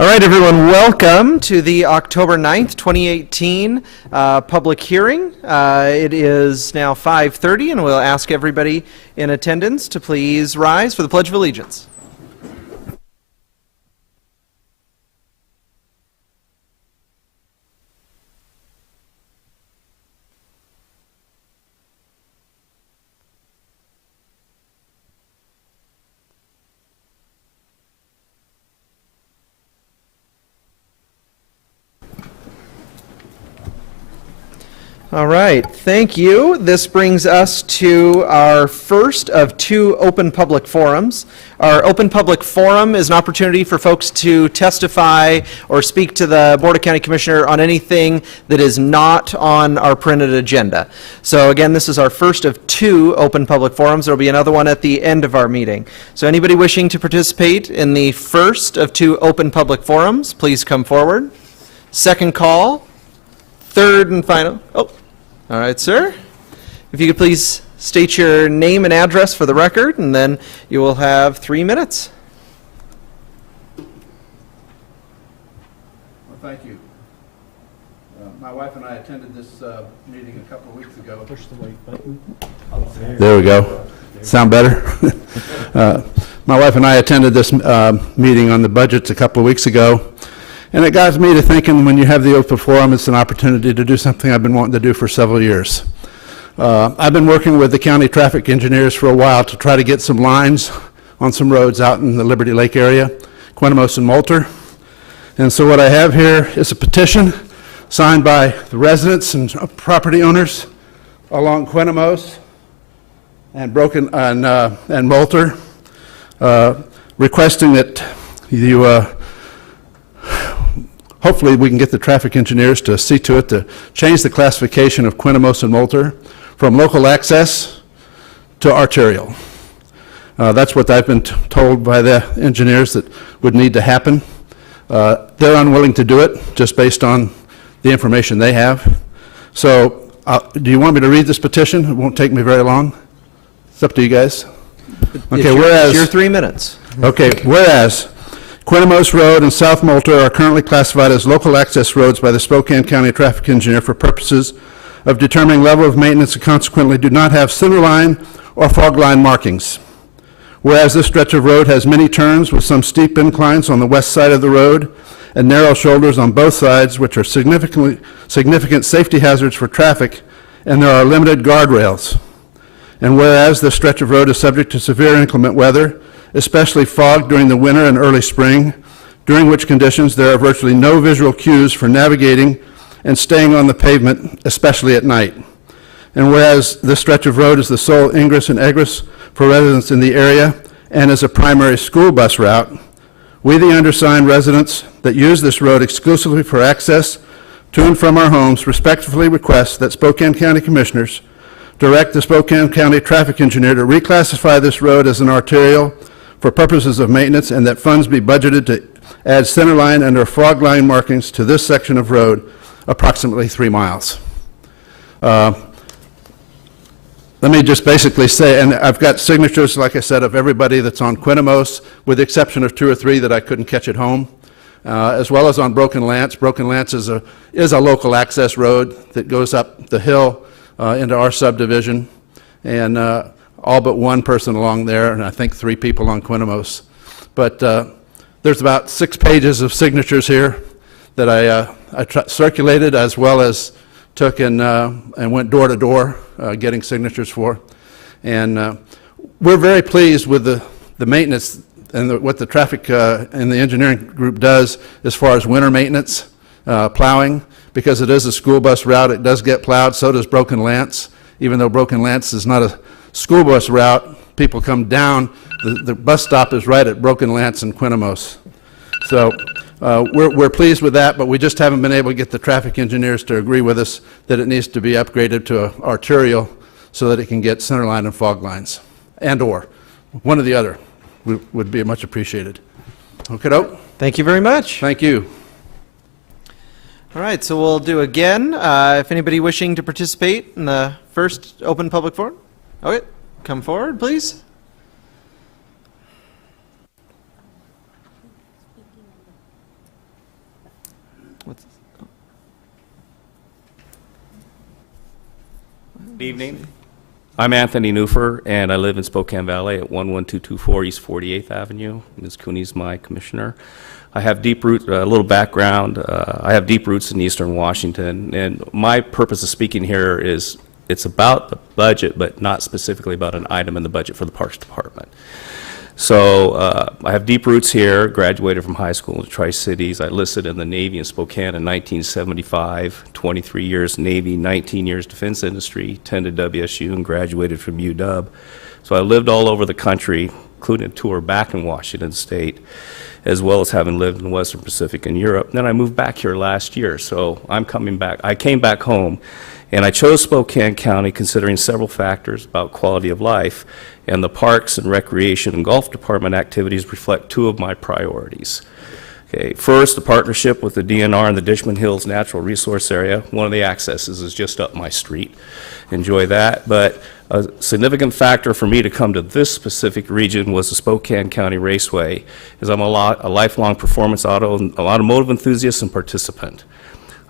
All right, everyone, welcome to the October 9th, 2018 public hearing. It is now 5:30, and we'll ask everybody in attendance to please rise for the Pledge of Allegiance. All right, thank you. This brings us to our first of two open public forums. Our open public forum is an opportunity for folks to testify or speak to the Board of County Commissioner on anything that is not on our printed agenda. So again, this is our first of two open public forums. There will be another one at the end of our meeting. So anybody wishing to participate in the first of two open public forums, please come forward. Second call. Third and final. Oh, all right, sir. If you could please state your name and address for the record, and then you will have 3 minutes. Well, thank you. My wife and I attended this meeting a couple of weeks ago. Push the wait button. There we go. Sound better? My wife and I attended this meeting on the budgets a couple of weeks ago. And it got me to thinking, when you have the open forum, it's an opportunity to do something I've been wanting to do for several years. I've been working with the county traffic engineers for a while to try to get some lines on some roads out in the Liberty Lake area, Quinamos and Moulter. And so what I have here is a petition signed by the residents and property owners along Quinamos and Moulter, requesting that you hopefully we can get the traffic engineers to see to it to change the classification of Quinamos and Moulter from local access to arterial. That's what I've been told by the engineers that would need to happen. They're unwilling to do it just based on the information they have. So do you want me to read this petition? It won't take me very long. It's up to you guys. Okay, it's your 3 minutes. Okay, whereas Quinamos Road and South Moulter are currently classified as local access roads by the Spokane County Traffic Engineer for purposes of determining level of maintenance and consequently do not have center line or fog line markings. Whereas this stretch of road has many turns with some steep inclines on the west side of the road and narrow shoulders on both sides, which are significant safety hazards for traffic, and there are limited guardrails. And whereas this stretch of road is subject to severe inclement weather, especially fog during the winter and early spring, during which conditions there are virtually no visual cues for navigating and staying on the pavement, especially at night. And whereas this stretch of road is the sole ingress and egress for residents in the area and is a primary school bus route, we, the undersigned residents that use this road exclusively for access to and from our homes, respectfully request that Spokane County Commissioners direct the Spokane County Traffic Engineer to reclassify this road as an arterial for purposes of maintenance, and that funds be budgeted to add center line and or fog line markings to this section of road, approximately 3 miles. Let me just basically say, and I've got signatures, like I said, of everybody that's on Quinamos, with the exception of 2 or 3 that I couldn't catch at home, as well as on Broken Lance. Broken Lance is a local access road that goes up the hill into our subdivision, and all but one person along there, and I think 3 people on Quinamos. But there's about 6 pages of signatures here that I circulated, as well as took and went door to door getting signatures for. And we're very pleased with the maintenance and what the traffic and the engineering group does as far as winter maintenance, plowing, because it is a school bus route. It does get plowed. So does Broken Lance. Even though Broken Lance is not a school bus route, people come down. The bus stop is right at Broken Lance and Quinamos. So we're pleased with that, but we just haven't been able to get the traffic engineers to agree with us that it needs to be upgraded to an arterial so that it can get center line and fog lines, and or one or the other would be much appreciated. Okay, Thank you very much. thank you. All right, so we'll do again. If anybody wishing to participate in the first open public forum, okay, come forward, please. Good evening. I'm Anthony Newfer, and I live in Spokane Valley at 11224 East 48th Avenue. Ms. Cooney's my commissioner. I have deep roots, a little background. I have deep roots in Eastern Washington, and my purpose of speaking here is it's about the budget, but not specifically about an item in the budget for the Parks Department. So I have deep roots here, graduated from high school in the Tri-Cities. I enlisted in the Navy in Spokane in 1975, 23 years Navy, 19 years defense industry, attended WSU and graduated from UW. So I lived all over the country, including a tour back in Washington State, as well as having lived in the Western Pacific and Europe. Then I moved back here last year, so I'm coming back. I came back home, and I chose Spokane County considering several factors about quality of life, and the Parks and Recreation and Golf Department activities reflect two of my priorities. Okay, first, the partnership with the DNR in the Dishman Hills Natural Resource Area. One of the accesses is just up my street. Enjoy that, but a significant factor for me to come to this specific region was the Spokane County Raceway, as I'm a lifelong performance automotive enthusiast and participant.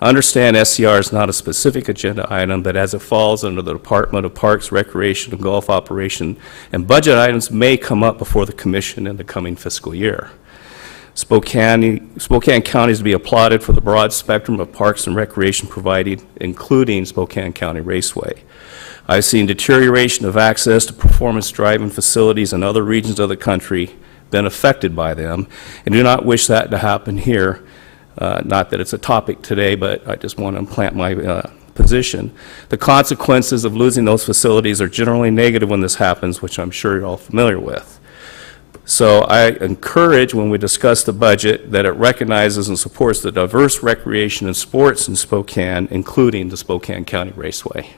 I understand SCR is not a specific agenda item, but as it falls under the Department of Parks, Recreation, and Golf Operation, and budget items may come up before the Commission in the coming fiscal year. Spokane County is to be applauded for the broad spectrum of parks and recreation provided, including Spokane County Raceway. I've seen deterioration of access to performance driving facilities in other regions of the country, been affected by them, and do not wish that to happen here. Not that it's a topic today, but I just want to implant my position. The consequences of losing those facilities are generally negative when this happens, which I'm sure you're all familiar with. So I encourage, when we discuss the budget, that it recognizes and supports the diverse recreation and sports in Spokane, including the Spokane County Raceway.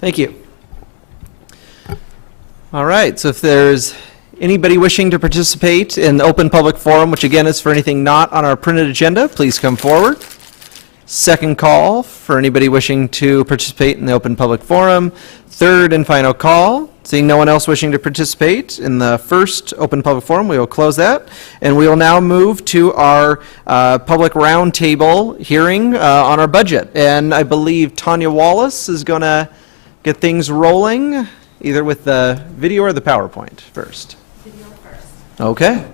Thank you. All right, so if there's anybody wishing to participate in the open public forum, which again is for anything not on our printed agenda, please come forward. Second call for anybody wishing to participate in the open public forum. Third and final call. Seeing no one else wishing to participate in the first open public forum, we will close that. And we will now move to our public roundtable hearing on our budget. And I believe Tanya Wallace is going to get things rolling, either with the video or the PowerPoint first. Video first. Okay.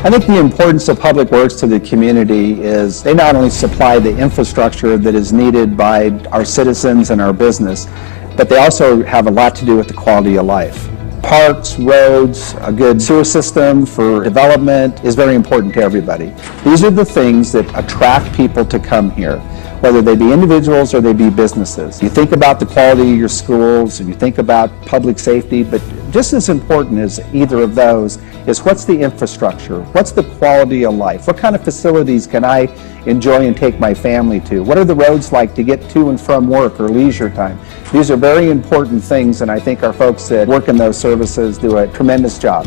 I think the importance of public works to the community is they not only supply the infrastructure that is needed by our citizens and our business, but they also have a lot to do with the quality of life. Parks, roads, a good sewer system for development is very important to everybody. These are the things that attract people to come here, whether they be individuals or they be businesses. You think about the quality of your schools and you think about public safety, but just as important as either of those is what's the infrastructure? What's the quality of life? What kind of facilities can I enjoy and take my family to? What are the roads like to get to and from work or leisure time? These are very important things, and I think our folks that work in those services do a tremendous job.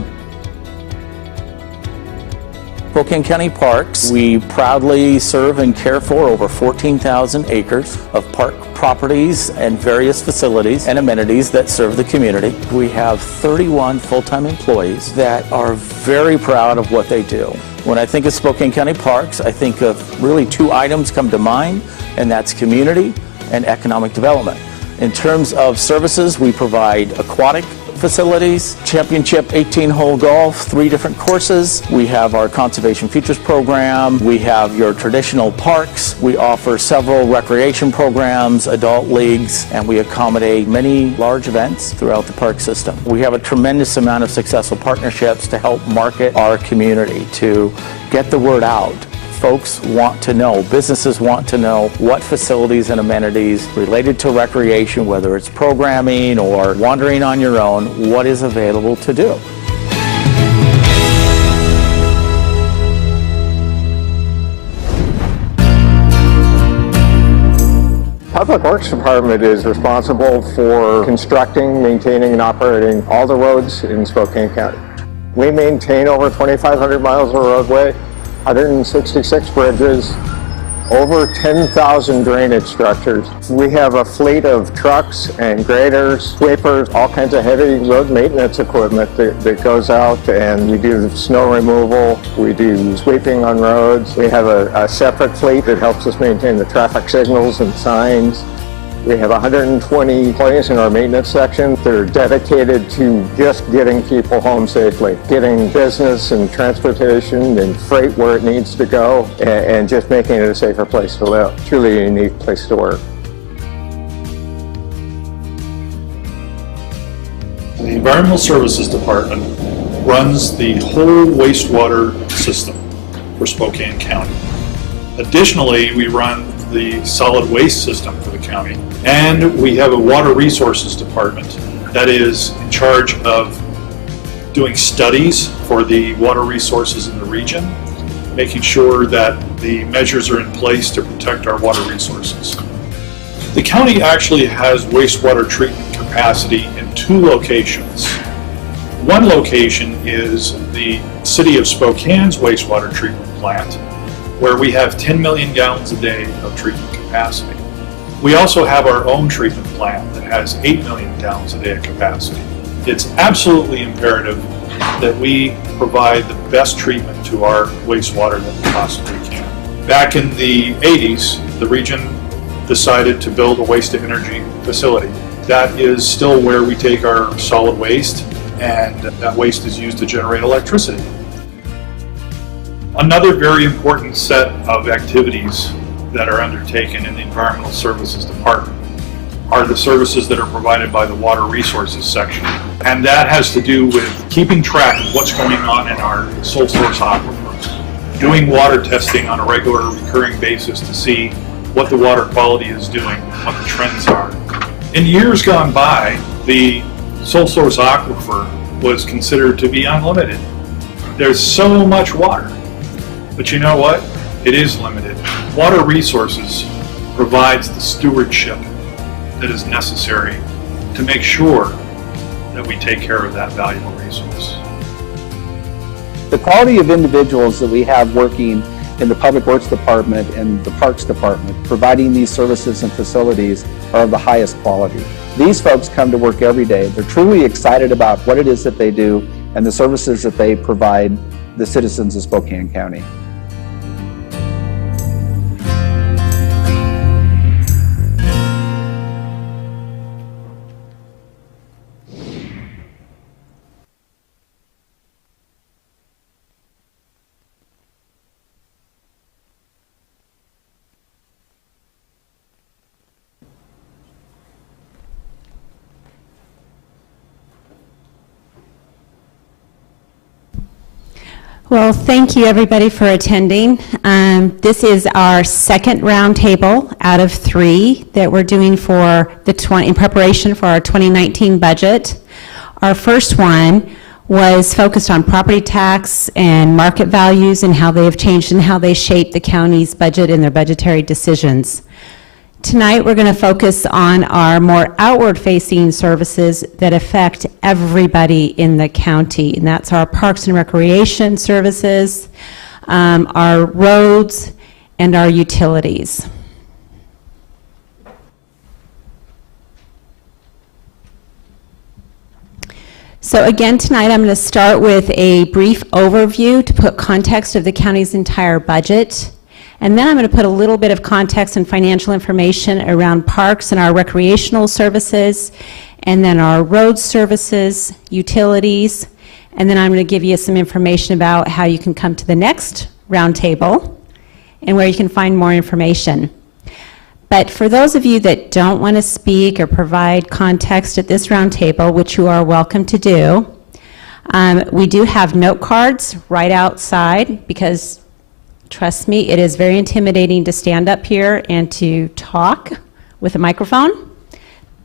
Spokane County Parks, we proudly serve and care for over 14,000 acres of park properties and various facilities and amenities that serve the community. We have 31 full-time employees that are very proud of what they do. When I think of Spokane County Parks, I think of really two items come to mind, and that's community and economic development. In terms of services, we provide aquatic facilities, championship 18-hole golf, 3 different courses. We have our Conservation Futures program. We have your traditional parks. We offer several recreation programs, adult leagues, and we accommodate many large events throughout the park system. We have a tremendous amount of successful partnerships to help market our community, to get the word out. Folks want to know, businesses want to know what facilities and amenities related to recreation, whether it's programming or wandering on your own, what is available to do. Public Works Department is responsible for constructing, maintaining, and operating all the roads in Spokane County. We maintain over 2,500 miles of roadway, 166 bridges, over 10,000 drainage structures. We have a fleet of trucks and graders, sweepers, all kinds of heavy road maintenance equipment that goes out, and we do snow removal, we do sweeping on roads. We have a separate fleet that helps us maintain the traffic signals and signs. We have 120 employees in our maintenance section that are dedicated to just getting people home safely, getting business and transportation and freight where it needs to go, and just making it a safer place to live. Truly a unique place to work. The Environmental Services Department runs the whole wastewater system for Spokane County. Additionally, we run the solid waste system for the county, and we have a water resources department that is in charge of doing studies for the water resources in the region, making sure that the measures are in place to protect our water resources. The county actually has wastewater treatment capacity in 2 locations. One location is the City of Spokane's wastewater treatment plant, where we have 10 million gallons a day of treatment capacity. We also have our own treatment plant that has 8 million gallons a day of capacity. It's absolutely imperative that we provide the best treatment to our wastewater that we possibly can. Back in the 80s, the region decided to build a waste-to-energy facility. That is still where we take our solid waste, and that waste is used to generate electricity. Another very important set of activities that are undertaken in the Environmental Services Department are the services that are provided by the Water Resources section. And that has to do with keeping track of what's going on in our sole source aquifers, doing water testing on a regular recurring basis to see what the water quality is doing, what the trends are. In years gone by, the sole source aquifer was considered to be unlimited. There's so much water. But you know what? It is limited. Water Resources provides the stewardship that is necessary to make sure that we take care of that valuable resource. The quality of individuals that we have working in the Public Works Department and the Parks Department, providing these services and facilities, are of the highest quality. These folks come to work every day. They're truly excited about what it is that they do and the services that they provide the citizens of Spokane County. Well, thank you everybody for attending. This is our second roundtable out of 3 that we're doing for in preparation for our 2019 budget. Our first one was focused on property tax and market values and how they have changed and how they shape the county's budget and their budgetary decisions. Tonight, we're going to focus on our more outward-facing services that affect everybody in the county, and that's our parks and recreation services, our roads, and our utilities. So again, tonight I'm going to start with a brief overview to put context of the county's entire budget. And then I'm going to put a little bit of context and financial information around parks and our recreational services, and then our road services, utilities, and then I'm going to give you some information about how you can come to the next roundtable and where you can find more information. But for those of you that don't want to speak or provide context at this roundtable, which you are welcome to do, we do have note cards right outside because trust me, it is very intimidating to stand up here and to talk with a microphone,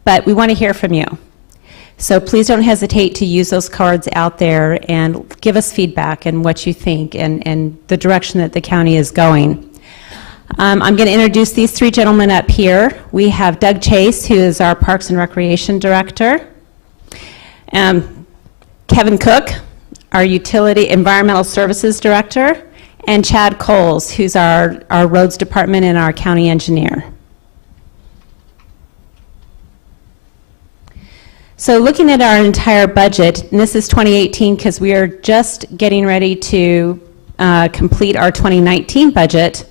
but we want to hear from you. So please don't hesitate to use those cards out there and give us feedback and what you think and the direction that the county is going. I'm going to introduce these three gentlemen up here. We have Doug Chase, who is our Parks and Recreation Director. Kevin Cook, our Utility Environmental Services Director, and Chad Coles, who's our Roads Department and our County Engineer. So looking at our entire budget, and this is 2018 because we are just getting ready to complete our 2019 budget,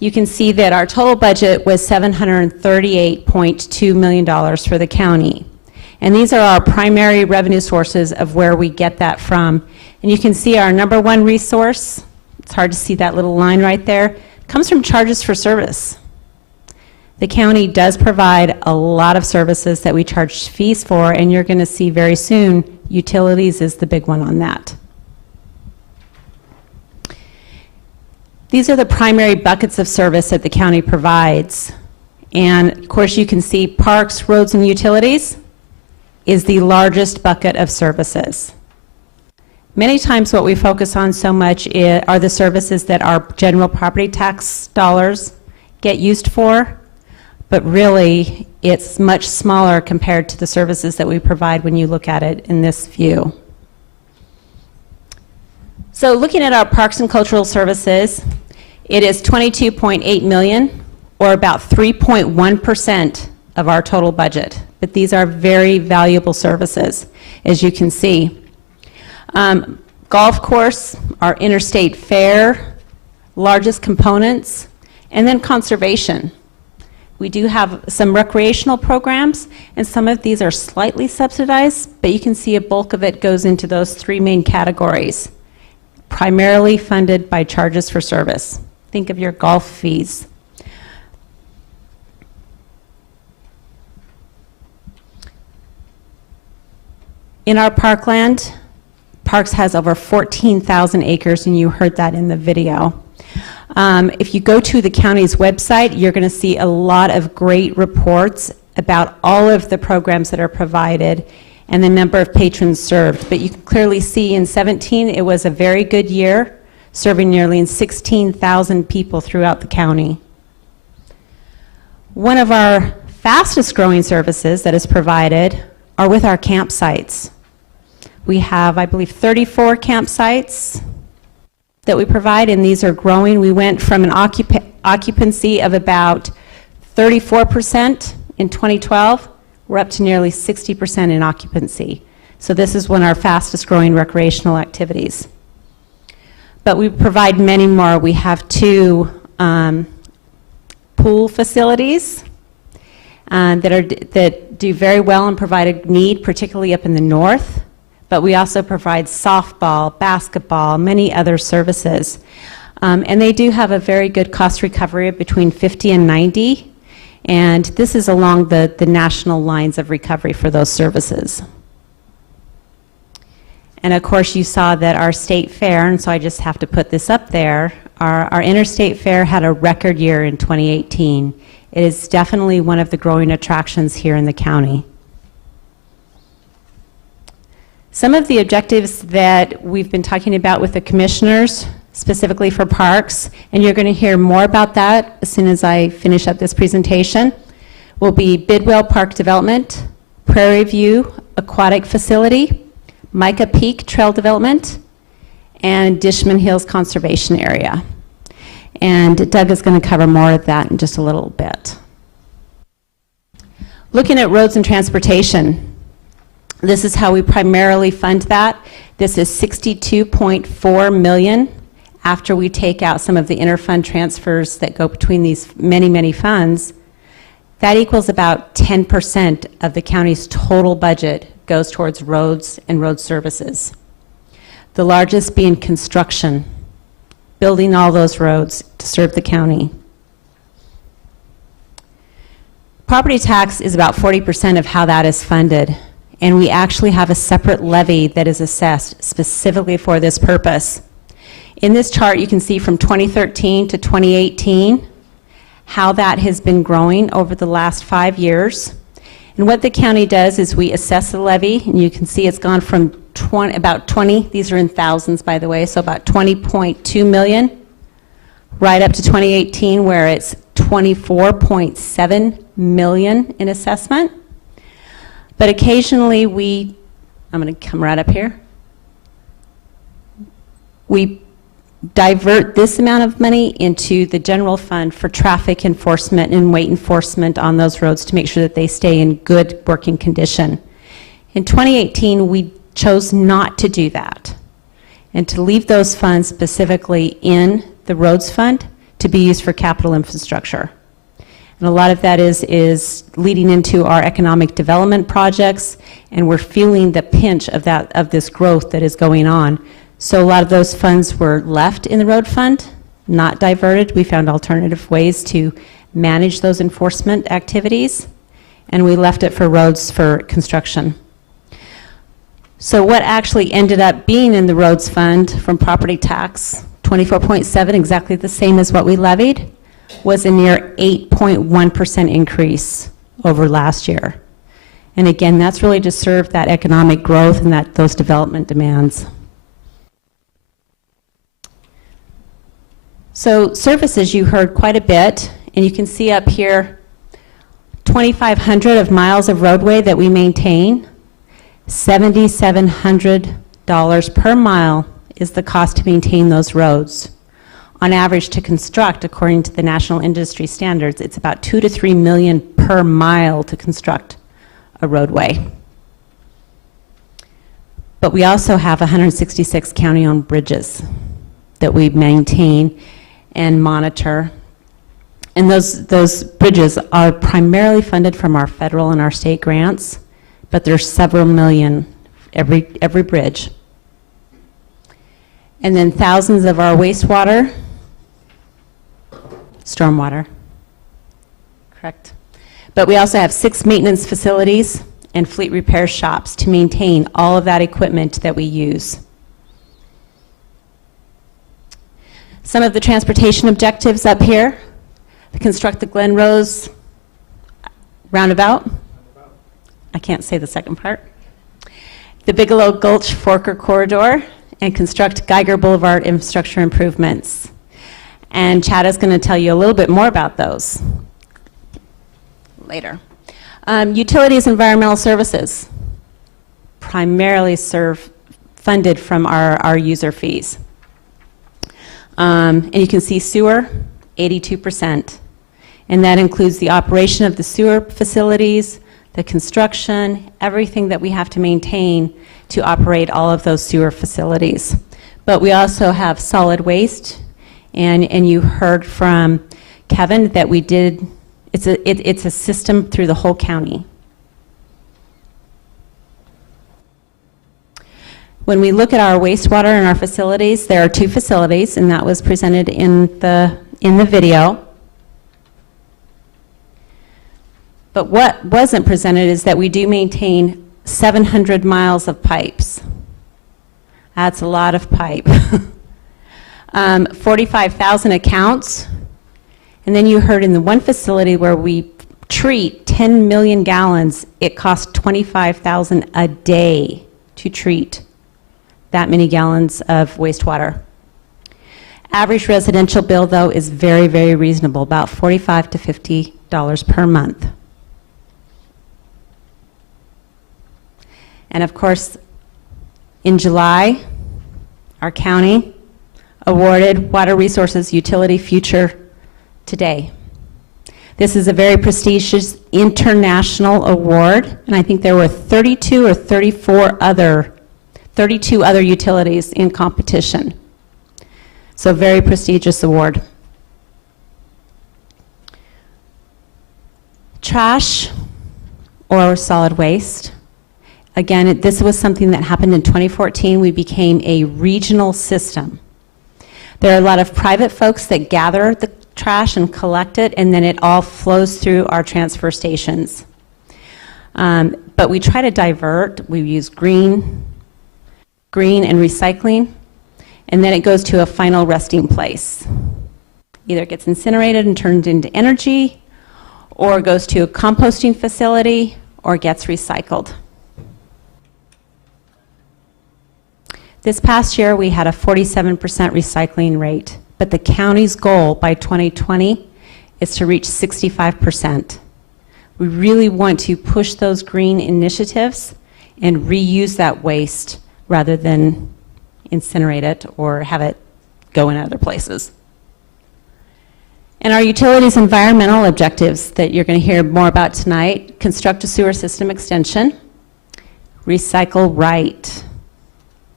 you can see that our total budget was $738.2 million for the county. And these are our primary revenue sources of where we get that from. And you can see our number one resource, it's hard to see that little line right there, comes from charges for service. The county does provide a lot of services that we charge fees for, and you're going to see very soon utilities is the big one on that. These are the primary buckets of service that the county provides. And of course you can see parks, roads, and utilities is the largest bucket of services. Many times what we focus on so much are the services that our general property tax dollars get used for, but really it's much smaller compared to the services that we provide when you look at it in this view. So looking at our parks and cultural services, it is $22.8 million, or about 3.1% of our total budget. But these are very valuable services, as you can see. Golf course, our interstate fair, largest components, and then conservation. We do have some recreational programs, and some of these are slightly subsidized, but you can see a bulk of it goes into those three main categories, primarily funded by charges for service. Think of your golf fees. In our parkland, Parks has over 14,000 acres, and you heard that in the video. If you go to the county's website, you're going to see a lot of great reports about all of the programs that are provided and the number of patrons served. But you can clearly see in 17, it was a very good year, serving nearly 16,000 people throughout the county. One of our fastest growing services that is provided are with our campsites. We have, I believe, 34 campsites that we provide, and these are growing. We went from an occupancy of about 34% in 2012. We're up to nearly 60% in occupancy. So this is one of our fastest growing recreational activities. But we provide many more. We have 2 pool facilities that do very well and provide a need, particularly up in the north. But we also provide softball, basketball, many other services. And they do have a very good cost recovery of between 50 and 90. And this is along the national lines of recovery for those services. And of course you saw that our state fair, and so I just have to put this up there, our interstate fair had a record year in 2018. It is definitely one of the growing attractions here in the county. Some of the objectives that we've been talking about with the commissioners, specifically for parks, and you're going to hear more about that as soon as I finish up this presentation, will be Bidwell Park Development, Prairie View Aquatic Facility, Micah Peak Trail Development, and Dishman Hills Conservation Area. And Doug is going to cover more of that in just a little bit. Looking at roads and transportation, this is how we primarily fund that. This is $62.4 million after we take out some of the interfund transfers that go between these many, many funds. That equals about 10% of the county's total budget goes towards roads and road services. The largest being construction, building all those roads to serve the county. Property tax is about 40% of how that is funded. And we actually have a separate levy that is assessed specifically for this purpose. In this chart, you can see from 2013 to 2018 how that has been growing over the last 5 years. And what the county does is we assess the levy, and you can see it's gone from about 20, these are in thousands by the way, so about 20.2 million, right up to 2018 where it's 24.7 million in assessment. But occasionally I'm going to come right up here. We divert this amount of money into the general fund for traffic enforcement and weight enforcement on those roads to make sure that they stay in good working condition. In 2018, we chose not to do that and to leave those funds specifically in the roads fund to be used for capital infrastructure. And a lot of that is leading into our economic development projects, and we're feeling the pinch of this growth that is going on. So a lot of those funds were left in the road fund, not diverted. We found alternative ways to manage those enforcement activities, and we left it for roads for construction. So what actually ended up being in the roads fund from property tax, 24.7, exactly the same as what we levied, was a near 8.1% increase over last year. And again, that's really to serve that economic growth and those development demands. So services, you heard quite a bit, and you can see up here 2,500 of miles of roadway that we maintain. $7,700 per mile is the cost to maintain those roads. On average, to construct, according to the national industry standards, it's about $2 to $3 million per mile to construct a roadway. But we also have 166 county-owned bridges that we maintain and monitor. And those bridges are primarily funded from our federal and our state grants, but there's several million every bridge. And then thousands of our wastewater, stormwater, correct? But we also have 6 maintenance facilities and fleet repair shops to maintain all of that equipment that we use. Some of the transportation objectives up here: construct the Glen Rose roundabout. I can't say the second part. The Bigelow Gulch Forker corridor, and construct Geiger Boulevard infrastructure improvements. And Chad is going to tell you a little bit more about those later. Utilities, environmental services, primarily funded from our user fees. And you can see sewer, 82%. And that includes the operation of the sewer facilities, the construction, everything that we have to maintain to operate all of those sewer facilities. But we also have solid waste, and you heard from Kevin that we did, it's a system through the whole county. When we look at our wastewater and our facilities, there are 2 facilities, and that was presented in the video. But what wasn't presented is that we do maintain 700 miles of pipes. That's a lot of pipe. 45,000 accounts. And then you heard in the one facility where we treat 10 million gallons, it costs $25,000 a day to treat that many gallons of wastewater. Average residential bill, though, is very, very reasonable, about $45 to $50 per month. And of course, in July, our county awarded Water Resources Utility Future Today. This is a very prestigious international award, and I think there were 32 other utilities in competition. So very prestigious award. Trash or solid waste. Again, this was something that happened in 2014. We became a regional system. There are a lot of private folks that gather the trash and collect it, and then it all flows through our transfer stations. But we try to divert. We use green and recycling, and then it goes to a final resting place. Either it gets incinerated and turned into energy, or goes to a composting facility, or gets recycled. This past year, we had a 47% recycling rate, but the county's goal by 2020 is to reach 65%. We really want to push those green initiatives and reuse that waste rather than incinerate it or have it go in other places. And our utilities environmental objectives that you're going to hear more about tonight: construct a sewer system extension, recycle right.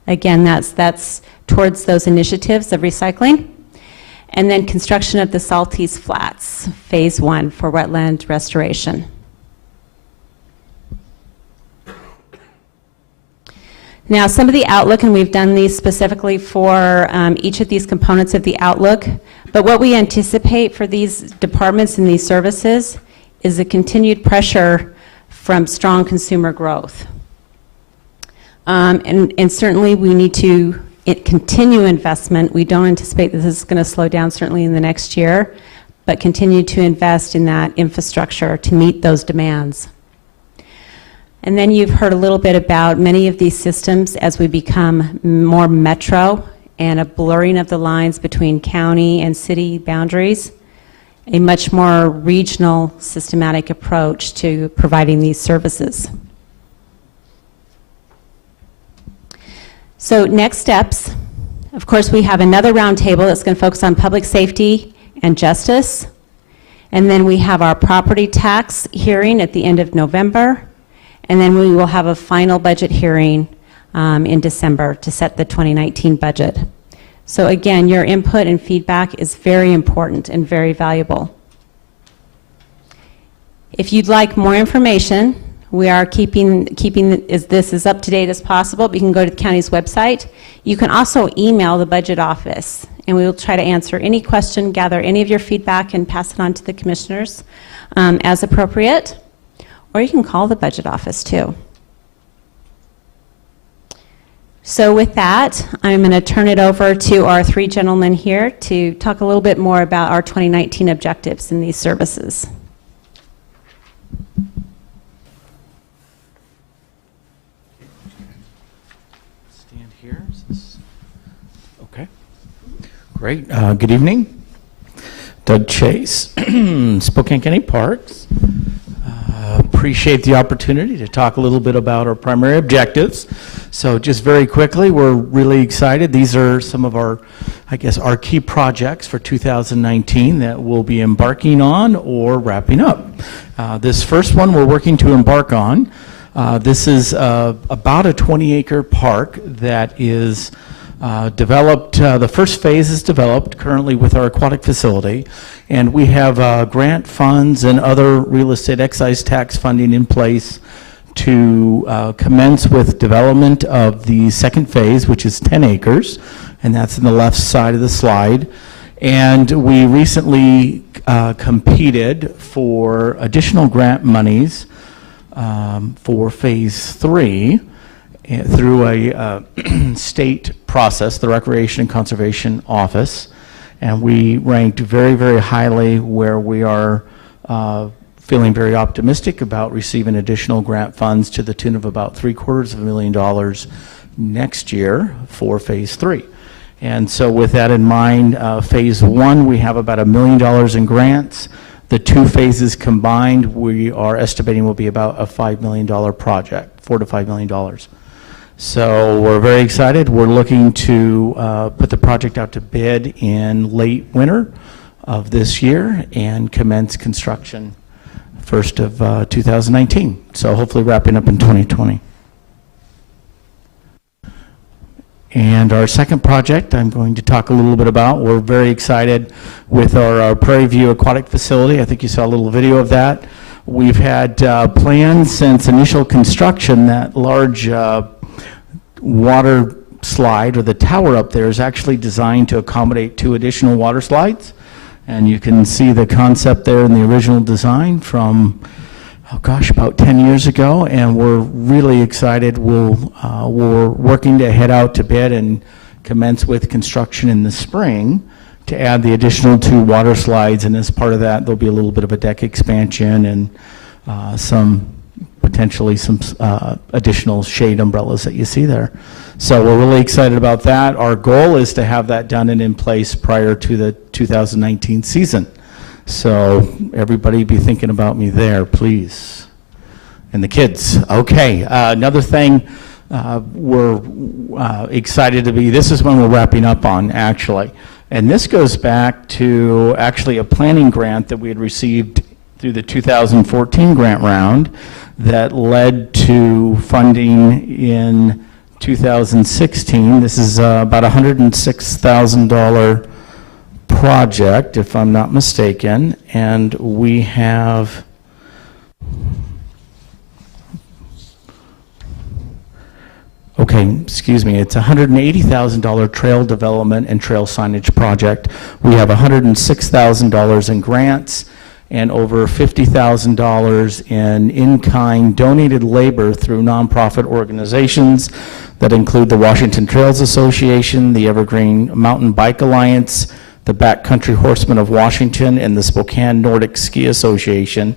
Again, that's towards those initiatives of recycling. And then construction of the Saltese Flats, Phase 1 for wetland restoration. Now, some of the outlook, and we've done these specifically for each of these components of the outlook, but what we anticipate for these departments and these services is a continued pressure from strong consumer growth. And certainly we need to continue investment. We don't anticipate that this is going to slow down certainly in the next year, but continue to invest in that infrastructure to meet those demands. And then you've heard a little bit about many of these systems as we become more metro and a blurring of the lines between county and city boundaries, a much more regional systematic approach to providing these services. So next steps, of course, we have another roundtable that's going to focus on public safety and justice. And then we have our property tax hearing at the end of November. And then we will have a final budget hearing in December to set the 2019 budget. So again, your input and feedback is very important and very valuable. If you'd like more information, we are keeping this as up to date as possible, but you can go to the county's website. You can also email the budget office, and we will try to answer any question, gather any of your feedback, and pass it on to the commissioners as appropriate. Or you can call the budget office too. So with that, I'm going to turn it over to our three gentlemen here to talk a little bit more about our 2019 objectives in these services. Stand here. Okay. Great. Good evening. Doug Chase, Spokane County Parks. Appreciate the opportunity to talk a little bit about our primary objectives. So just very quickly, we're really excited. These are some of our, I guess, our key projects for 2019 that we'll be embarking on or wrapping up. This first one we're working to embark on. This is about a 20-acre park that is developed, the first phase is developed currently with our aquatic facility, and we have grant funds and other real estate excise tax funding in place to commence with development of the second phase, which is 10 acres, and that's in the left side of the slide. And we recently competed for additional grant monies for phase 3 through a state process, the Recreation and Conservation Office, and we ranked very, very highly, where we are feeling very optimistic about receiving additional grant funds to the tune of about $750,000 next year for phase 3. And so with that in mind, phase 1, we have about $1 million in grants. The two phases combined, we are estimating will be about a $5 million project, $4 to $5 million. So we're very excited. We're looking to put the project out to bid in late winter of this year and commence construction first of 2019. So hopefully wrapping up in 2020. And our second project I'm going to talk a little bit about. We're very excited with our Prairie View Aquatic Facility. I think you saw a little video of that. We've had plans since initial construction. That large water slide, or the tower up there, is actually designed to accommodate 2 additional water slides. And you can see the concept there in the original design from, oh gosh, about 10 years ago. And we're really excited. We're working to head out to bid and commence with construction in the spring to add the additional 2 water slides. And as part of that, there'll be a little bit of a deck expansion and potentially some additional shade umbrellas that you see there. So we're really excited about that. Our goal is to have that done and in place prior to the 2019 season. So everybody be thinking about me there, please. And the kids. Okay, another thing we're excited to be, this is when we're wrapping up on, actually. And this goes back to actually a planning grant that we had received through the 2014 grant round that led to funding in 2016. This is about a $106,000 project, if I'm not mistaken, and we have excuse me, it's a $180,000 trail development and trail signage project. We have $106,000 in grants and over $50,000 in-kind donated labor through nonprofit organizations that include the Washington Trails Association, the Evergreen Mountain Bike Alliance, the Backcountry Horsemen of Washington, and the Spokane Nordic Ski Association.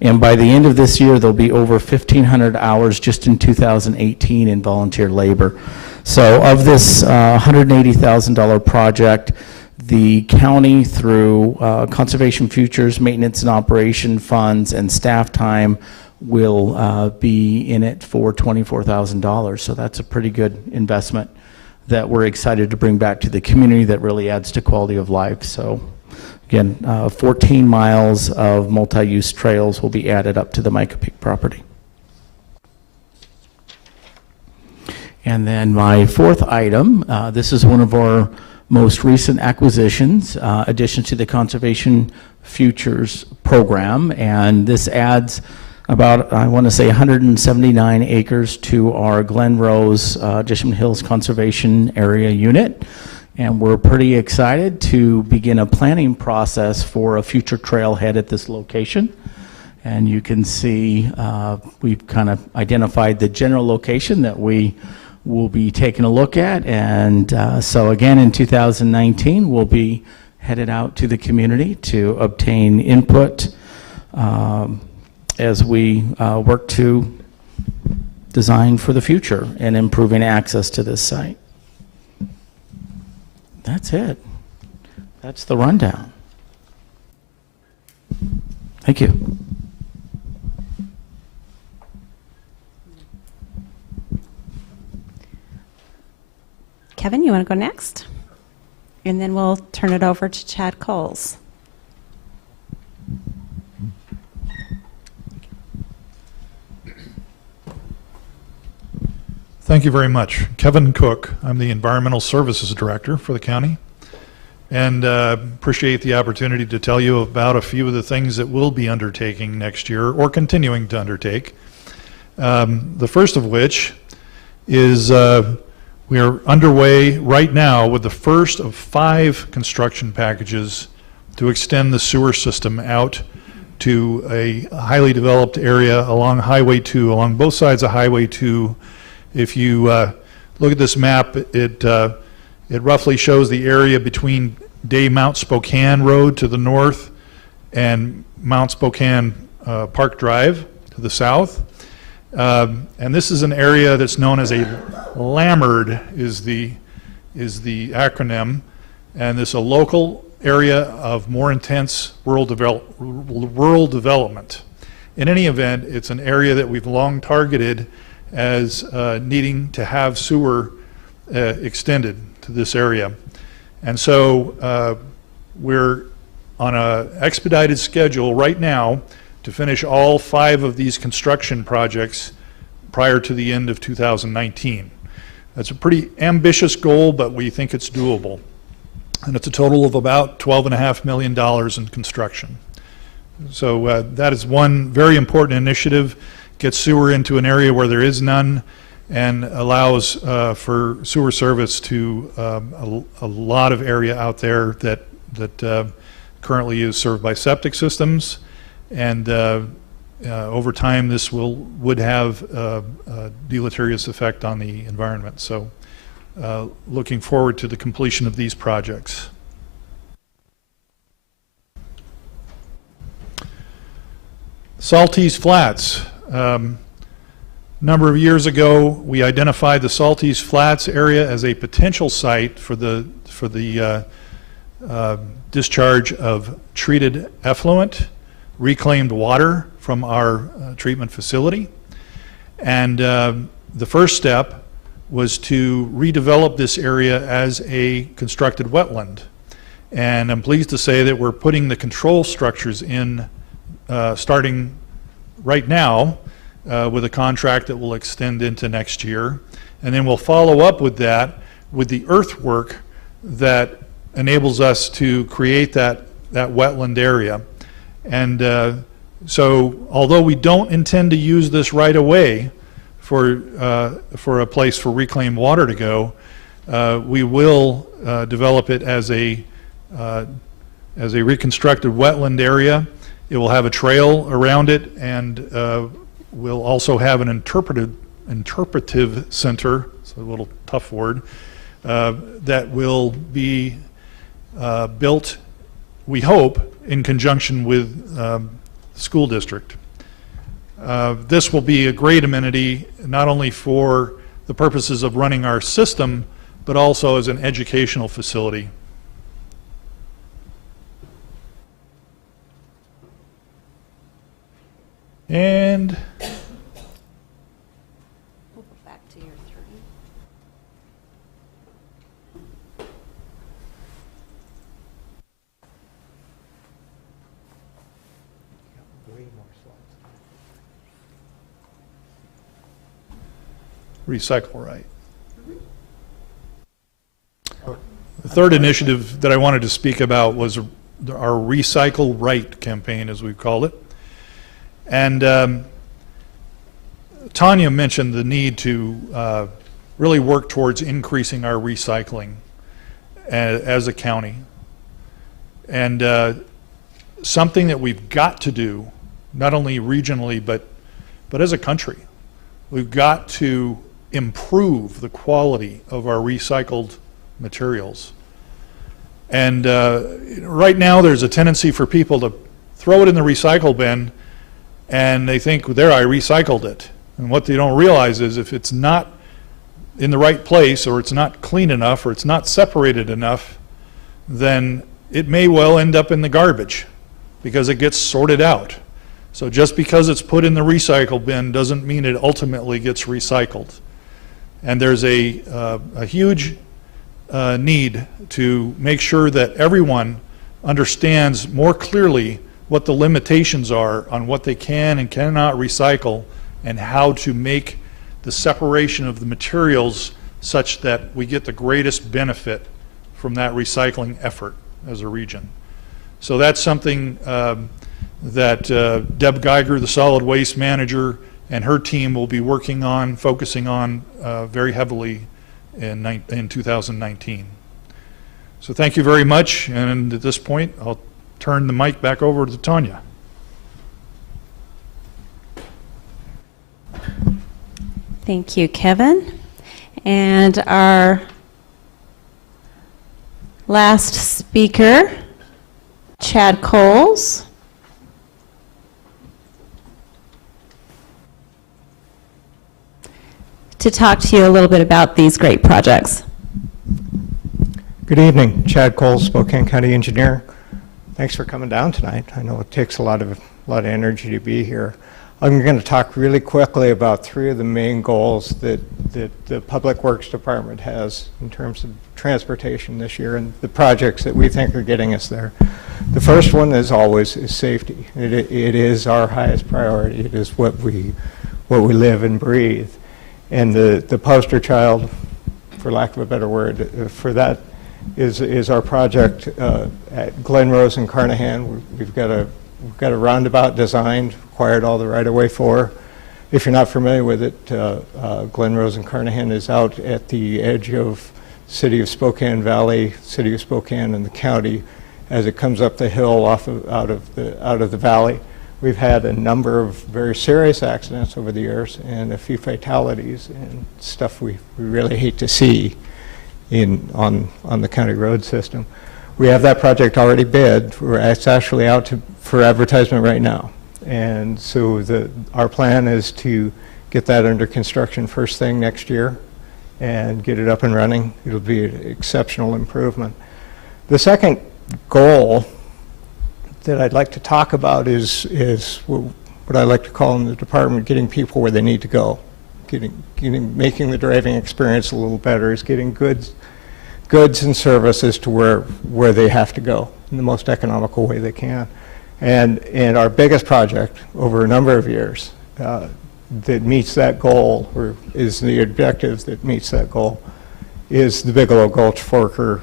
And by the end of this year, there'll be over 1,500 hours just in 2018 in volunteer labor. So of this $180,000 project, the county, through Conservation Futures, Maintenance and Operation Funds, and staff time, will be in it for $24,000. So that's a pretty good investment that we're excited to bring back to the community that really adds to quality of life. So again, 14 miles of multi-use trails will be added up to the Mica Peak property. And then my fourth item, this is one of our most recent acquisitions, addition to the Conservation Futures program, and this adds about, I want to say, 179 acres to our Glen Rose Dishman Hills Conservation Area unit. And we're pretty excited to begin a planning process for a future trailhead at this location. And you can see we've kind of identified the general location that we will be taking a look at. And so again, in 2019, we'll be headed out to the community to obtain input as we work to design for the future and improving access to this site. That's it. That's the rundown. Thank you. Kevin, you want to go next? And then we'll turn it over to Chad Coles. Thank you very much. Kevin Cook. I'm the Environmental Services Director for the county, and appreciate the opportunity to tell you about a few of the things that we'll be undertaking next year or continuing to undertake. The first of which is we are underway right now with the first of 5 construction packages to extend the sewer system out to a highly developed area along Highway 2, along both sides of Highway 2. If you look at this map, it roughly shows the area between Mount Spokane Road to the north and Mount Spokane Park Drive to the south. And this is an area that's known as a LAMERD is the acronym, and this is a local area of more intense rural development. In any event, it's an area that we've long targeted as needing to have sewer extended to this area. And so we're on an expedited schedule right now to finish all 5 of these construction projects prior to the end of 2019. That's a pretty ambitious goal, but we think it's doable. And it's a total of about $12.5 million in construction. So that is one very important initiative. Gets sewer into an area where there is none, and allows for sewer service to a lot of area out there that currently is served by septic systems. And over time, this would have a deleterious effect on the environment. So looking forward to the completion of these projects. Saltese Flats. A number of years ago, we identified the Salties Flats area as a potential site for the discharge of treated effluent, reclaimed water from our treatment facility. And the first step was to redevelop this area as a constructed wetland. And I'm pleased to say that we're putting the control structures in starting right now with a contract that will extend into next year. And then we'll follow up with that with the earthwork that enables us to create that wetland area. And so although we don't intend to use this right away for a place for reclaimed water to go, we will develop it as a reconstructed wetland area. It will have a trail around it, and we'll also have an interpretive center, it's a little tough word, that will be built, we hope, in conjunction with the school district. This will be a great amenity, not only for the purposes of running our system, but also as an educational facility. And We'll go back to your 3. recycle right. The third initiative that I wanted to speak about was our Recycle Right campaign, as we've called it. And Tanya mentioned the need to really work towards increasing our recycling as a county. And something that we've got to do, not only regionally, but as a country. We've got to improve the quality of our recycled materials. And right now there's a tendency for people to throw it in the recycle bin and they think, there, I recycled it. And what they don't realize is if it's not in the right place, or it's not clean enough, or it's not separated enough, then it may well end up in the garbage because it gets sorted out. So just because it's put in the recycle bin doesn't mean it ultimately gets recycled. And there's a huge need to make sure that everyone understands more clearly what the limitations are on what they can and cannot recycle, and how to make the separation of the materials such that we get the greatest benefit from that recycling effort as a region. So that's something that Deb Geiger, the solid waste manager, and her team will be working on, focusing on very heavily in 2019. So thank you very much, and at this point I'll turn the mic back over to Tanya. Thank you, Kevin. And our last speaker, Chad Coles. To talk to you a little bit about these great projects. Good evening, Chad Coles, Spokane County Engineer. Thanks for coming down tonight. I know it takes a lot of energy to be here. I'm going to talk really quickly about 3 of the main goals that the Public Works Department has in terms of transportation this year and the projects that we think are getting us there. The first one, as always, is safety. It is our highest priority. It is what we live and breathe. And the poster child, for lack of a better word, for that is our project at Glen Rose and Carnahan. We've got a roundabout designed, acquired all the right-of-way for. If you're not familiar with it, Glen Rose and Carnahan is out at the edge of City of Spokane Valley, City of Spokane, and the county as it comes up the hill out of the valley. We've had a number of very serious accidents over the years and a few fatalities and stuff we really hate to see on the county road system. We have that project already bid. It's actually out for advertisement right now. And so our plan is to get that under construction first thing next year and get it up and running. It'll be an exceptional improvement. The second goal that I'd like to talk about is what I like to call in the department getting people where they need to go. Making the driving experience a little better, is getting goods and services to where they have to go in the most economical way they can. And our biggest project over a number of years that meets that goal, or is the objective that meets that goal, is the Bigelow Gulch Forker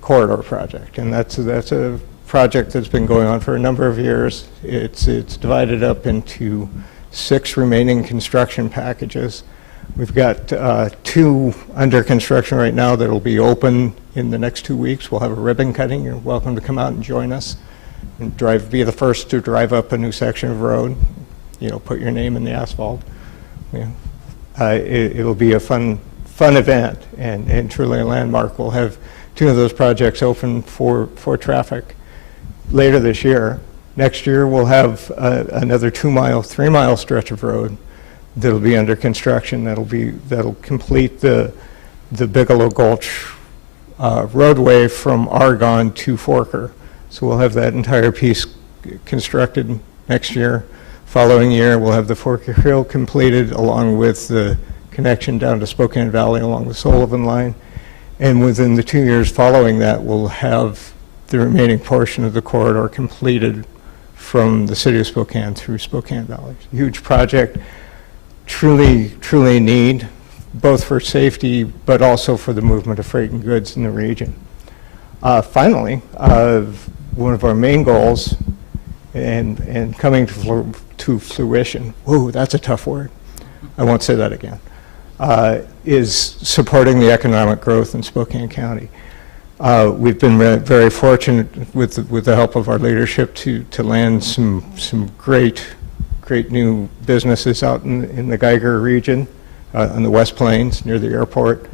Corridor project. And that's a project that's been going on for a number of years. It's divided up into 6 remaining construction packages. We've got 2 under construction right now that'll be open in the next 2 weeks. We'll have a ribbon cutting. You're welcome to come out and join us and be the first to drive up a new section of road. Put your name in the asphalt. It'll be a fun event and truly a landmark. We'll have 2 of those projects open for traffic later this year. Next year we'll have another 3-mile stretch of road that'll be under construction. That'll complete the Bigelow Gulch roadway from Argonne to Forker. So we'll have that entire piece constructed next year. Following year, we'll have the Forker Hill completed along with the connection down to Spokane Valley along the Sullivan line. And within the 2 years following that, we'll have the remaining portion of the corridor completed from the city of Spokane through Spokane Valley. Huge project, truly need, both for safety, but also for the movement of freight and goods in the region. Finally, one of our main goals, and coming to fruition, whoa, that's a tough word, I won't say that again, is supporting the economic growth in Spokane County. We've been very fortunate with the help of our leadership to land some great new businesses out in the Geiger region, on the West Plains near the airport,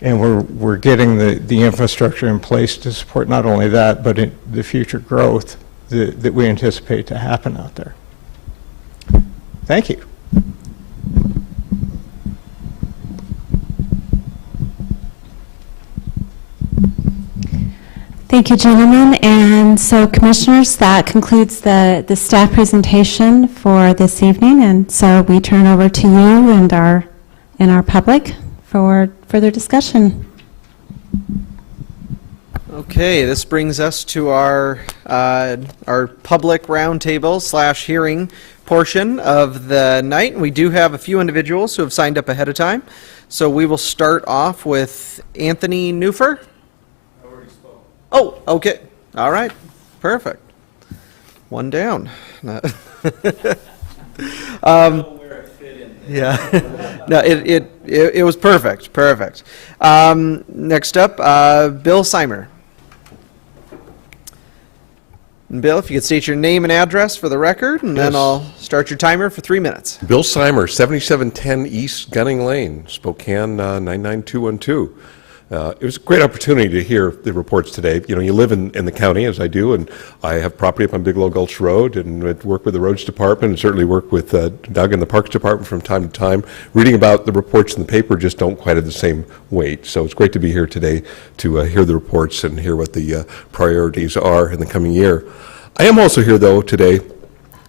and we're getting the infrastructure in place to support not only that, but the future growth that we anticipate to happen out there. Thank you. Thank you, gentlemen. And so, commissioners, that concludes the staff presentation for this evening. And so we turn over to you and our public for further discussion. Okay, this brings us to our public roundtable / hearing portion of the night. We do have a few individuals who have signed up ahead of time. So we will start off with Anthony Neufer. Oh, okay. All right. Perfect. One down. Yeah. No, it was perfect. Perfect. Next up, Bill Seimer. And Bill, if you could state your name and address for the record, and then I'll start your timer for 3 minutes. Bill Seimer, 7710 East Gunning Lane, Spokane 99212. It was a great opportunity to hear the reports today. You live in the county, as I do, and I have property up on Bigelow Gulch Road and work with the roads department and certainly work with Doug and the parks department from time to time. Reading about the reports in the paper just don't quite have the same weight. So it's great to be here today to hear the reports and hear what the priorities are in the coming year. I am also here, though, today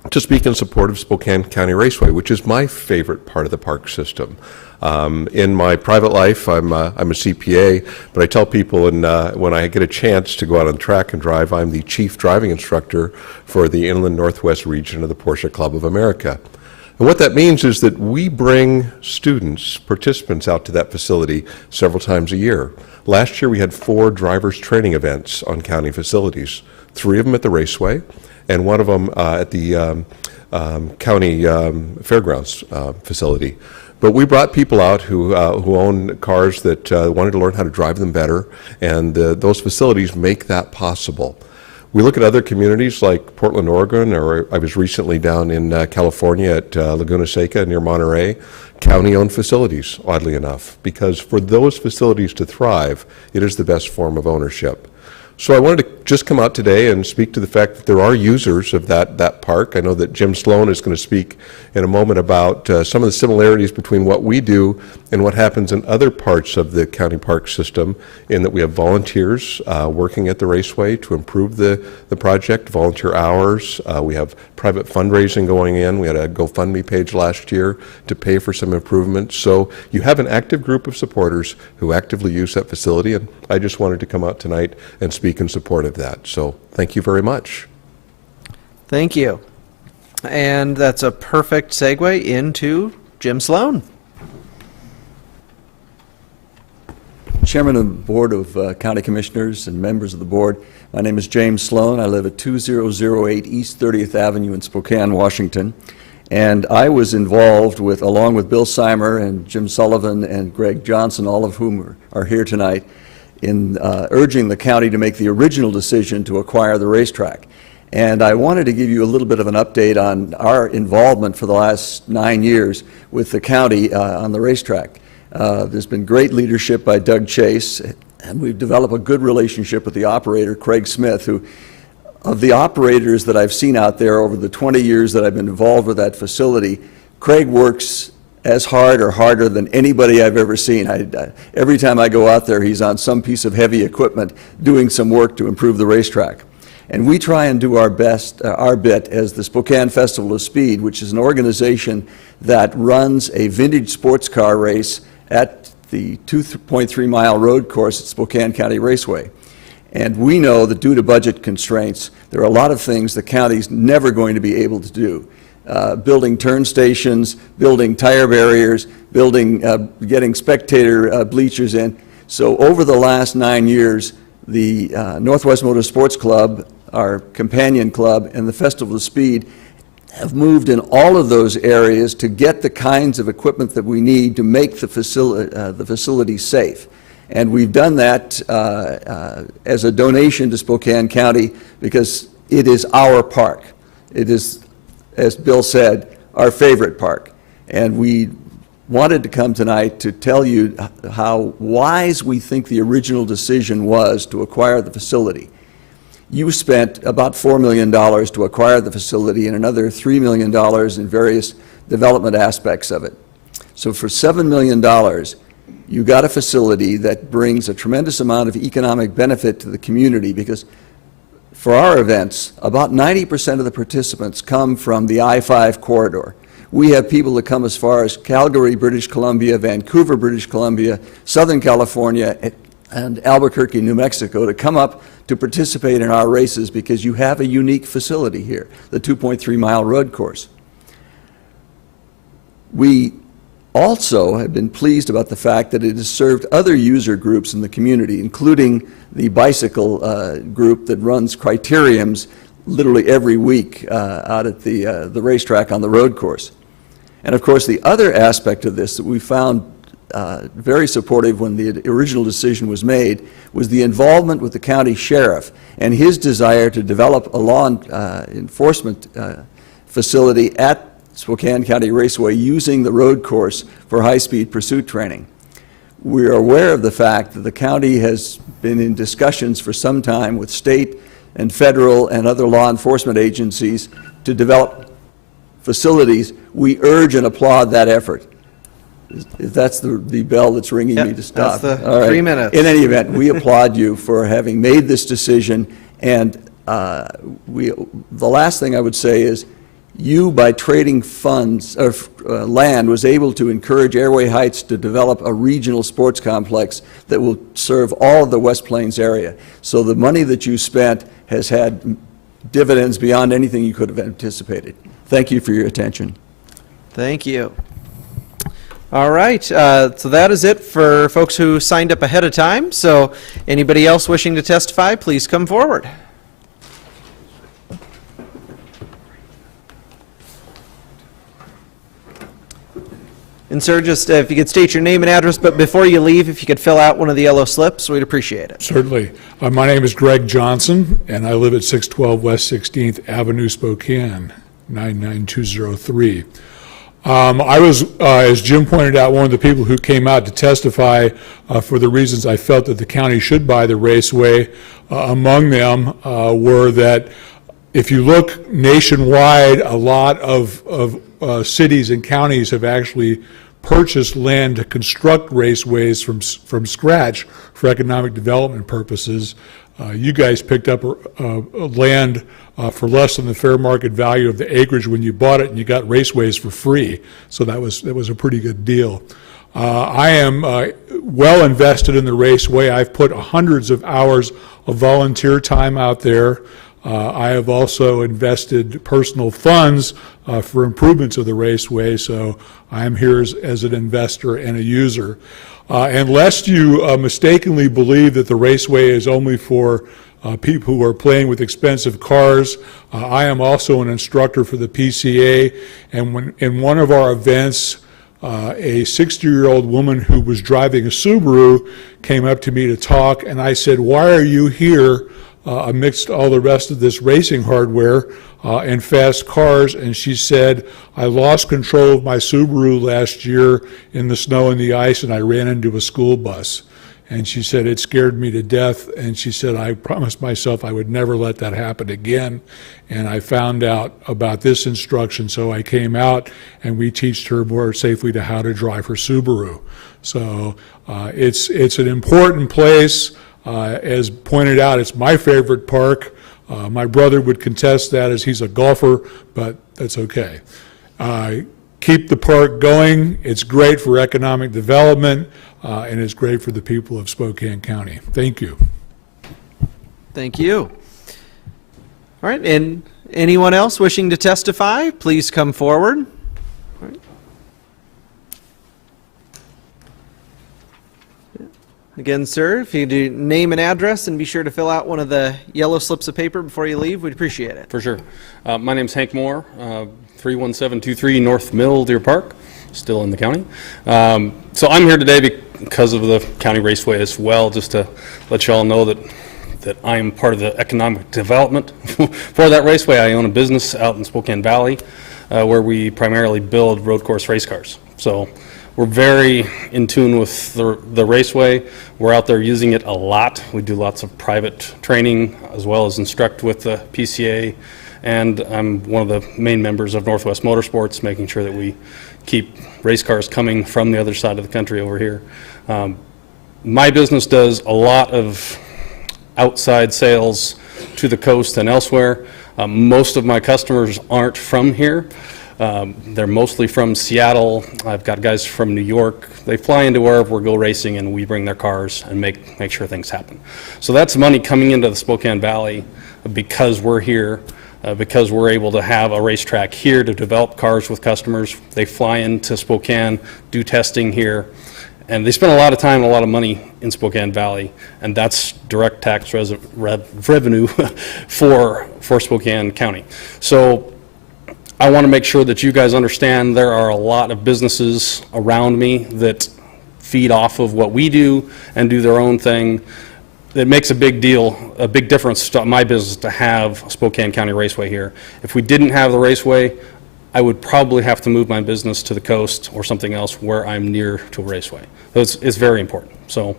to speak in support of Spokane County Raceway, which is my favorite part of the park system. In my private life, I'm a CPA, but I tell people when I get a chance to go out on the track and drive, I'm the chief driving instructor for the Inland Northwest region of the Porsche Club of America. And what that means is that we bring participants out to that facility several times a year. Last year we had 4 drivers training events on county facilities, 3 of them at the raceway, and 1 of them at the county fairgrounds facility. But we brought people out who own cars that wanted to learn how to drive them better, and those facilities make that possible. We look at other communities like Portland, Oregon, or I was recently down in California at Laguna Seca near Monterey, county-owned facilities, oddly enough, because for those facilities to thrive, it is the best form of ownership. So I wanted to just come out today and speak to the fact that there are users of that park. I know that Jim Sloan is going to speak in a moment about some of the similarities between what we do and what happens in other parts of the county park system, in that we have volunteers working at the raceway to improve the project, volunteer hours. We have private fundraising going in. We had a GoFundMe page last year to pay for some improvements. So you have an active group of supporters who actively use that facility, and I just wanted to come out tonight and speak in support of that. So thank you very much. Thank you. And that's a perfect segue into Jim Sloan. Chairman of the Board of County Commissioners and members of the board, my name is James Sloan. I live at 2008 East 30th Avenue in Spokane, Washington. And I was involved with, along with Bill Simer and Jim Sullivan and Greg Johnson, all of whom are here tonight, in urging the county to make the original decision to acquire the racetrack. And I wanted to give you a little bit of an update on our involvement for the last 9 years with the county on the racetrack. There's been great leadership by Doug Chase, and we've developed a good relationship with the operator, Craig Smith, who, of the operators that I've seen out there over the 20 years that I've been involved with that facility, Craig works as hard or harder than anybody I've ever seen. Every time I go out there, he's on some piece of heavy equipment doing some work to improve the racetrack. And we try and do our best, our bit, as the Spokane Festival of Speed, which is an organization that runs a vintage sports car race at the 2.3-mile road course at Spokane County Raceway. And we know that due to budget constraints, there are a lot of things the county's never going to be able to do. Building turn stations, building tire barriers, getting spectator bleachers in. So over the last 9 years, the Northwest Motor Sports Club, our companion club, and the Festival of Speed have moved in all of those areas to get the kinds of equipment that we need to make the facility safe. And we've done that as a donation to Spokane County because it is our park. It is, as Bill said, our favorite park. And we wanted to come tonight to tell you how wise we think the original decision was to acquire the facility. You spent about $4 million to acquire the facility and another $3 million in various development aspects of it. So for $7 million, you got a facility that brings a tremendous amount of economic benefit to the community, because for our events, about 90% of the participants come from the I-5 corridor. We have people that come as far as Calgary, British Columbia, Vancouver, British Columbia, Southern California, and Albuquerque, New Mexico, to come up to participate in our races because you have a unique facility here, the 2.3-mile road course. We also have been pleased about the fact that it has served other user groups in the community, including the bicycle group that runs criteriums literally every week out at the racetrack on the road course. And of course, the other aspect of this that we found very supportive when the original decision was made was the involvement with the county sheriff and his desire to develop a law enforcement facility at Spokane County Raceway using the road course for high-speed pursuit training. We are aware of the fact that the county has been in discussions for some time with state and federal and other law enforcement agencies to develop facilities. We urge and applaud that effort. If that's the bell that's ringing me to stop. That's the All right. 3 minutes. In any event, we applaud you for having made this decision. And the last thing I would say is, you, by trading funds or land, was able to encourage Airway Heights to develop a regional sports complex that will serve all of the West Plains area. So the money that you spent has had dividends beyond anything you could have anticipated. Thank you for your attention. Thank you. All right, so that is it for folks who signed up ahead of time. So anybody else wishing to testify, please come forward. And sir, just if you could state your name and address, but before you leave, if you could fill out one of the yellow slips, we'd appreciate it. Certainly. My name is Greg Johnson, and I live at 612 West 16th Avenue, Spokane, 99203. I was, as Jim pointed out, one of the people who came out to testify for the reasons I felt that the county should buy the raceway. Among them were that if you look nationwide, a lot of cities and counties have actually purchased land to construct raceways from scratch for economic development purposes. You guys picked up land for less than the fair market value of the acreage when you bought it, and you got raceways for free. So that was a pretty good deal. I am well invested in the raceway. I've put hundreds of hours of volunteer time out there. I have also invested personal funds for improvements of the raceway, so I am here as an investor and a user. And lest you mistakenly believe that the raceway is only for people who are playing with expensive cars, I am also an instructor for the PCA, and in one of our events, a 60-year-old woman who was driving a Subaru came up to me to talk, and I said, "Why are you here amidst all the rest of this racing hardware and fast cars?" And she said, "I lost control of my Subaru last year in the snow and the ice, and I ran into a school bus." And she said, "It scared me to death." And she said, "I promised myself I would never let that happen again." And I found out about this instruction, so I came out and we teach her more safely to how to drive her Subaru. So it's an important place. As pointed out, it's my favorite park. My brother would contest that as he's a golfer, but that's okay. Keep the park going. It's great for economic development, and it's great for the people of Spokane County. Thank you. Thank you. All right, and anyone else wishing to testify, please come forward. All right. Again, sir, if you do name and address and be sure to fill out one of the yellow slips of paper before you leave, we'd appreciate it. For sure. My name's Hank Moore, 31723 North Mill, Deer Park, still in the county. So I'm here today because of the county raceway as well, just to let you all know that I'm part of the economic development for that raceway. I own a business out in Spokane Valley where we primarily build road course race cars. So we're very in tune with the raceway. We're out there using it a lot. We do lots of private training as well as instruct with the PCA. And I'm one of the main members of Northwest Motorsports, making sure that we keep race cars coming from the other side of the country over here. My business does a lot of outside sales to the coast and elsewhere. Most of my customers aren't from here. They're mostly from Seattle. I've got guys from New York. They fly into wherever we go racing, and we bring their cars and make sure things happen. So that's money coming into the Spokane Valley because we're here, because we're able to have a racetrack here to develop cars with customers. They fly into Spokane, do testing here, and they spend a lot of time and a lot of money in Spokane Valley, and that's direct tax revenue for Spokane County. So I want to make sure that you guys understand there are a lot of businesses around me that feed off of what we do and do their own thing. It makes a big difference to my business to have Spokane County Raceway here. If we didn't have the raceway, I would probably have to move my business to the coast or something else where I'm near to a raceway. It's very important. So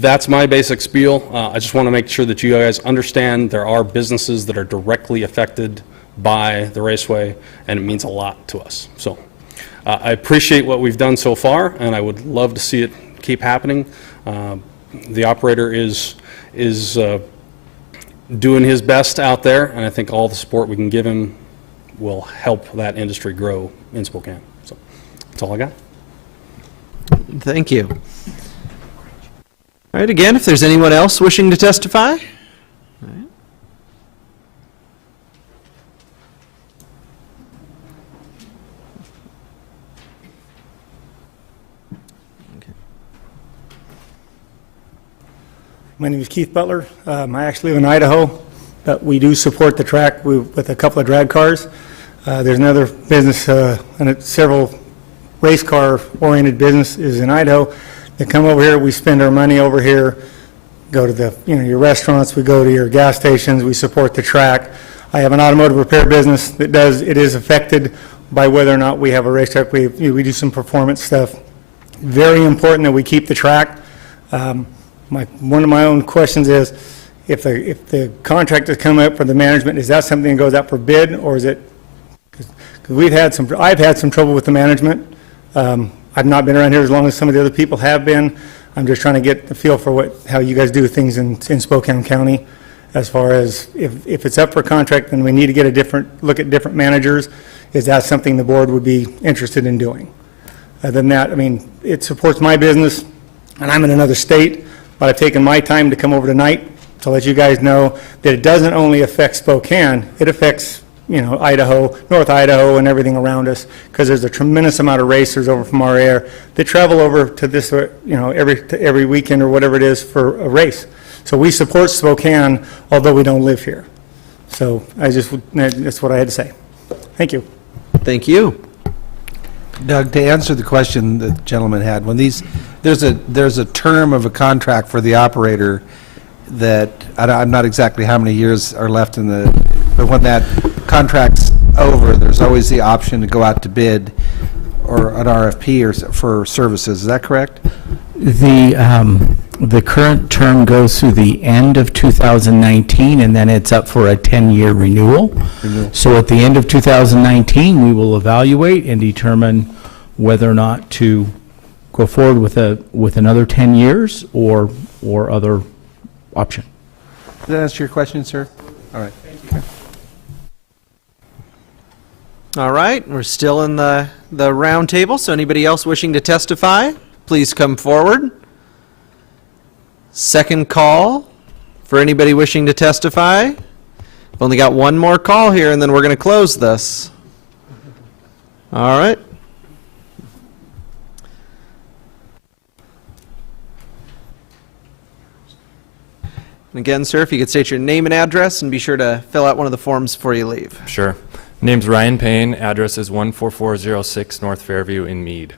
that's my basic spiel. I just want to make sure that you guys understand there are businesses that are directly affected by the raceway, and it means a lot to us. So I appreciate what we've done so far, and I would love to see it keep happening. The operator is doing his best out there, and I think all the support we can give him will help that industry grow in Spokane. So that's all I got. Thank you. All right, again, if there's anyone else wishing to testify. All right. My name is Keith Butler. I actually live in Idaho, but we do support the track with a couple of drag cars. There's another business, and several race car oriented businesses in Idaho that come over here. We spend our money over here, go to your restaurants, we go to your gas stations, we support the track. I have an automotive repair business it is affected by whether or not we have a racetrack. We do some performance stuff. Very important that we keep the track. One of my own questions is, if the contract is coming up for the management, is that something that goes out for bid, or is it? Because I've had some trouble with the management. I've not been around here as long as some of the other people have been. I'm just trying to get the feel for how you guys do things in Spokane County, as far as if it's up for contract, then we need to get look at different managers. Is that something the board would be interested in doing? Other than that, I mean, it supports my business, and I'm in another state, but I've taken my time to come over tonight to let you guys know that it doesn't only affect Spokane, it affects, Idaho, North Idaho, and everything around us, because there's a tremendous amount of racers over from our area that travel over to this, every weekend or whatever it is for a race. So we support Spokane, although we don't live here. So that's what I had to say. Thank you. Thank you. Doug, to answer the question the gentleman had, when there's a term of a contract for the operator that, I'm not exactly how many years are left but when that contract's over, there's always the option to go out to bid or an RFP for services. Is that correct? The current term goes through the end of 2019, and then it's up for a 10-year renewal. So at the end of 2019, we will evaluate and determine whether or not to go forward with another 10 years or other option. Did that answer your question, sir? All right. All right, we're still in the round table, so anybody else wishing to testify, please come forward. Second call for anybody wishing to testify. We've only got one more call here, and then we're going to close this. All right. And again, sir, if you could state your name and address, and be sure to fill out one of the forms before you leave. Sure. Name's Ryan Payne. Address is 14406 North Fairview in Meade.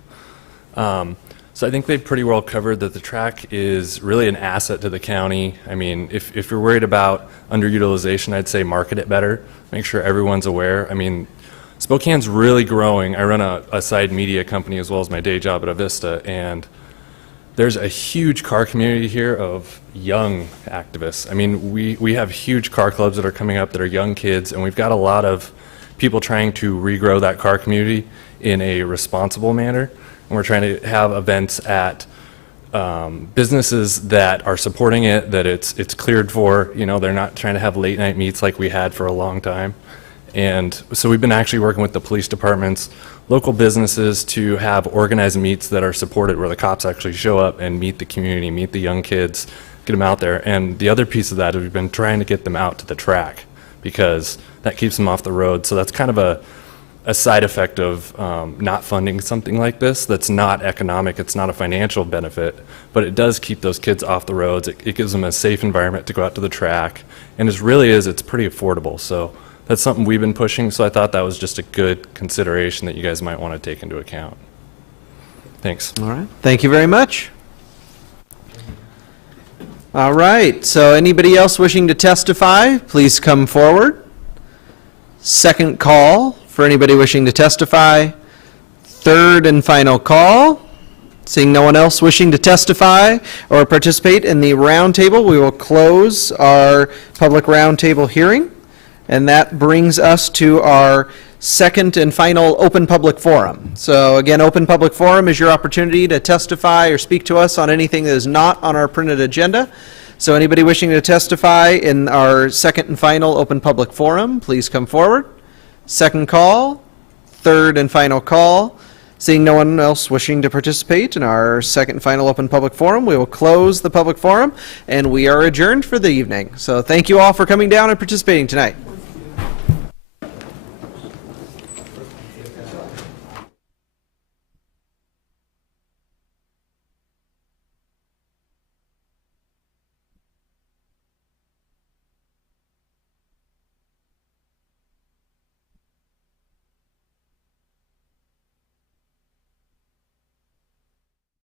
So I think they've pretty well covered that the track is really an asset to the county. I mean, if you're worried about underutilization, I'd say market it better. Make sure everyone's aware. I mean, Spokane's really growing. I run a side media company as well as my day job at Avista, and there's a huge car community here of young activists. I mean, we have huge car clubs that are coming up that are young kids, and we've got a lot of people trying to regrow that car community in a responsible manner. And we're trying to have events at businesses that are supporting it, that it's cleared for. They're not trying to have late night meets like we had for a long time. And so we've been actually working with the police departments, local businesses, to have organized meets that are supported, where the cops actually show up and meet the community, meet the young kids, get them out there. And the other piece of that is we've been trying to get them out to the track, because that keeps them off the road. So that's kind of a side effect of not funding something like this that's not economic. It's not a financial benefit, but it does keep those kids off the roads. It gives them a safe environment to go out to the track, and it's pretty affordable. So that's something we've been pushing, so I thought that was just a good consideration that you guys might want to take into account. Thanks. All right. Thank you very much. All right, so anybody else wishing to testify, please come forward. Second call for anybody wishing to testify. Third and final call. Seeing no one else wishing to testify or participate in the roundtable, we will close our public roundtable hearing. And that brings us to our second and final open public forum. So again, open public forum is your opportunity to testify or speak to us on anything that is not on our printed agenda. So anybody wishing to testify in our second and final open public forum, please come forward. Second call, third and final call. Seeing no one else wishing to participate in our second and final open public forum, we will close the public forum, and we are adjourned for the evening. So thank you all for coming down and participating tonight.